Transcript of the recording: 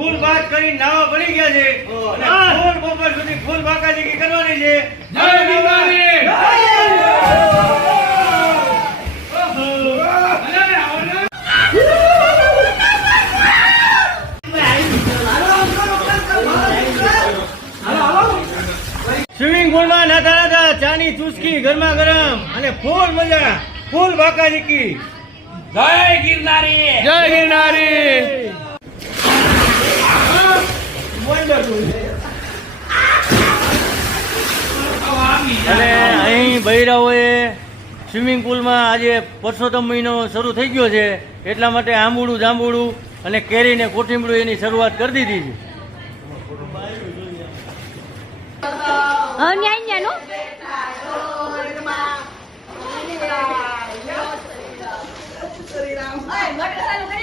ફૂલ બાત કરી નાવા પડી ગયા છે અને ફૂલ બપોર સુધી ફૂલ બાકાજી કરવાની છે. જય ગિરનારી. સ્વિમિંગ પુલમાં નાતા નાતા ચાની ચુસ્કી ગરમા ગરમ અને ફૂલ મજા ફૂલ બાકાજી કી. જય ગિરનારી. જય ગિરનારી. અને અહીં બૈરાઓએ સ્વિમિંગ પુલમાં આજે પરસોત્તમ મહિનો શરૂ થઈ ગયો છે એટલા માટે આંબુડું જાંબુડું અને કેરીને કોઠીમડું એની શરૂઆત કરી દીધી છે. ન્યાય